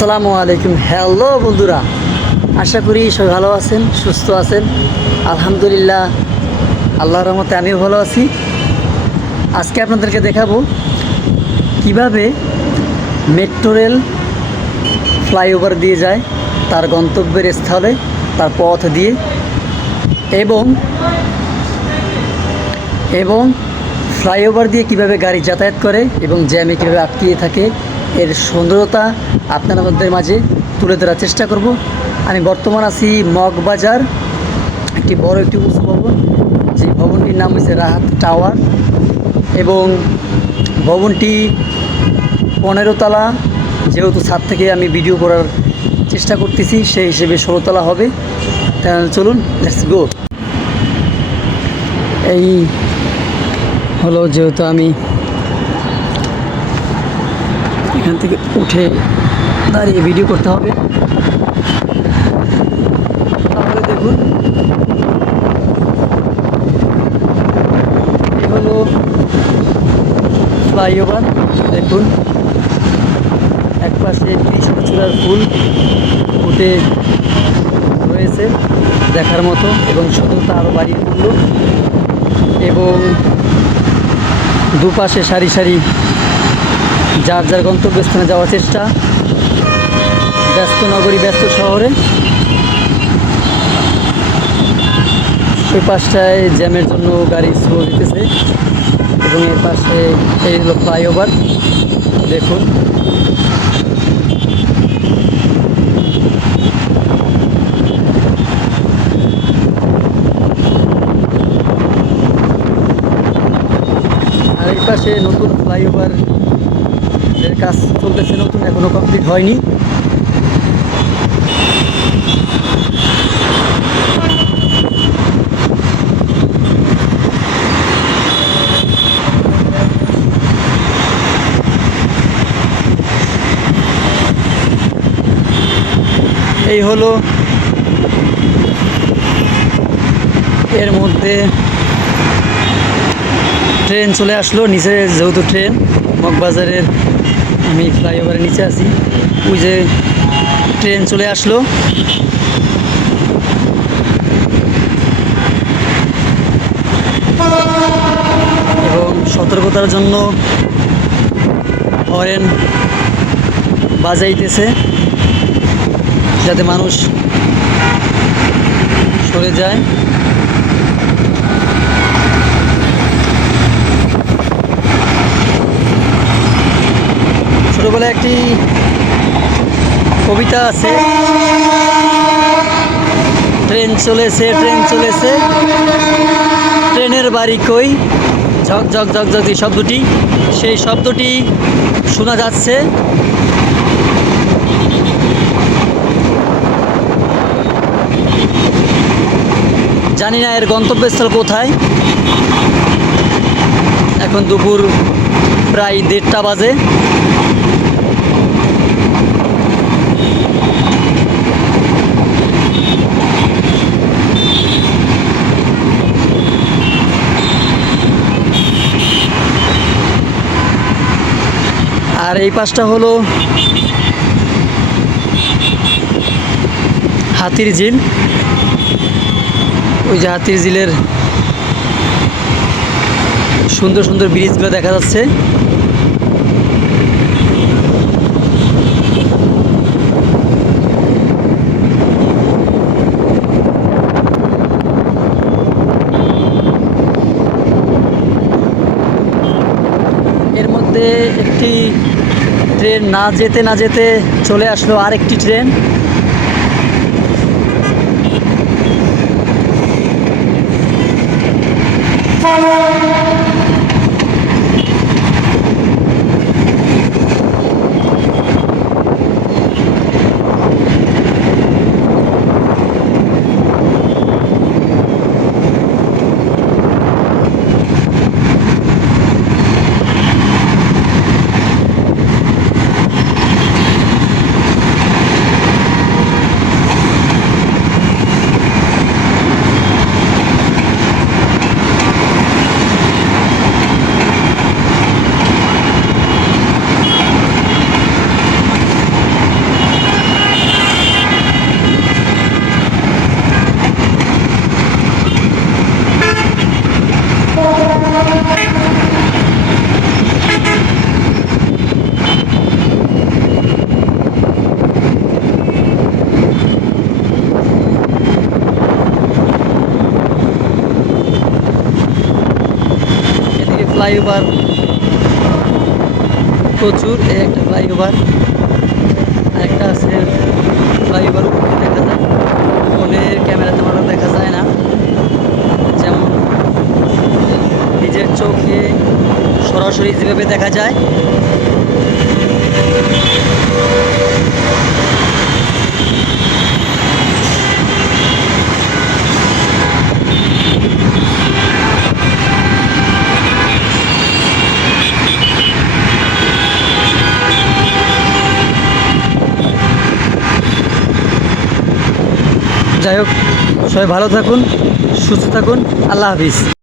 আসসালামু আলাইকুম। হ্যালো বন্ধুরা, আশা করি সবাই ভালো আছেন, সুস্থ আছেন। আলহামদুলিল্লাহ, আল্লাহর রহমতে আমিও ভালো আছি। আজকে আপনাদেরকে দেখাবো কিভাবে মেট্রো রেল ফ্লাইওভার দিয়ে যায় তার গন্তব্যের স্থলে, তার পথ দিয়ে, এবং এবং ফ্লাইওভার দিয়ে কিভাবে গাড়ি যাতায়াত করে এবং জ্যামে কীভাবে আটকিয়ে থাকে, এর সুন্দরতা আপনাদের মাঝে তুলে ধরার চেষ্টা করব। আমি বর্তমান আছি মগবাজার, একটি বড় একটি উঁচু ভবন, যে ভবনটির নাম হচ্ছে রাহাত টাওয়ার, এবং ভবনটি 15 তলা। যেহেতু ছাদ থেকে আমি ভিডিও করার চেষ্টা করতেছি, সেই হিসেবে 16 তলা হবে। তাহলে চলুন, লেটস গো। এই হলো, যেহেতু আমি এখান থেকে উঠে দাঁড়িয়ে ভিডিও করতে হবে, তাহলে দেখুন এই হলো ফ্লাইওভার। দেখুন, এক পাশে কৃষ্ণচূড়ার ফুল ফুটে রয়েছে দেখার মতো, এবং সুন্দরতা আরও বাড়িয়ে তুলল। এবং দুপাশে সারি সারি যার যার গন্তব্যস্থানে যাওয়ার চেষ্টা, ব্যস্ত নগরী, ব্যস্ত শহরে। ওই পাশটায় জ্যামের জন্য গাড়ি স্লো যেতেছে, এবং এর পাশে এই হলো ফ্লাইওভার। দেখুন, আর এই পাশে নতুন ফ্লাইওভার এর কাজ চলতেছে, নতুন, এখনো কমপ্লিট হয়নি। এই হলো, এর মধ্যে ট্রেন চলে আসলো নিচে, যেহেতু ট্রেন মগবাজারের, আমি ফ্লাইওভারের নিচে আছি, ওই যে ট্রেন চলে আসলো। এবং সতর্কতার জন্য হরেন বাজাইতেছে যাতে মানুষ সরে যায়। ছোটবেলায় একটি কবিতা আছে, ট্রেন চলেছে, ট্রেন চলেছে, ট্রেনের বাড়ি কই, ঝক ঝক ঝক ঝক, এই শব্দটি, সেই শব্দটি শোনা যাচ্ছে। জানি না এর গন্তব্যস্থল কোথায়। এখন দুপুর প্রায় 1:30 বাজে। আর এই পাশটা হলো হাতির ঝিল। ওই যে হাতির ঝিলের সুন্দর সুন্দর ব্রিজগুলো দেখা যাচ্ছে। এর মধ্যে একটি ট্রেন না যেতে না যেতে চলে আসলো আরেকটি ট্রেন। ফ্লাইওভার প্রচুর। এই একটা ফ্লাইওভার, একটা আছে ফ্লাইওভার উপরে দেখা যায়, ফোনের ক্যামেরাতে ওটা দেখা যায় না। যেমন নিজের চোখে সরাসরি যেভাবে দেখা যায়, যাই হোক, সবাই ভালো থাকুন, সুস্থ থাকুন, আল্লাহ হাফিজ।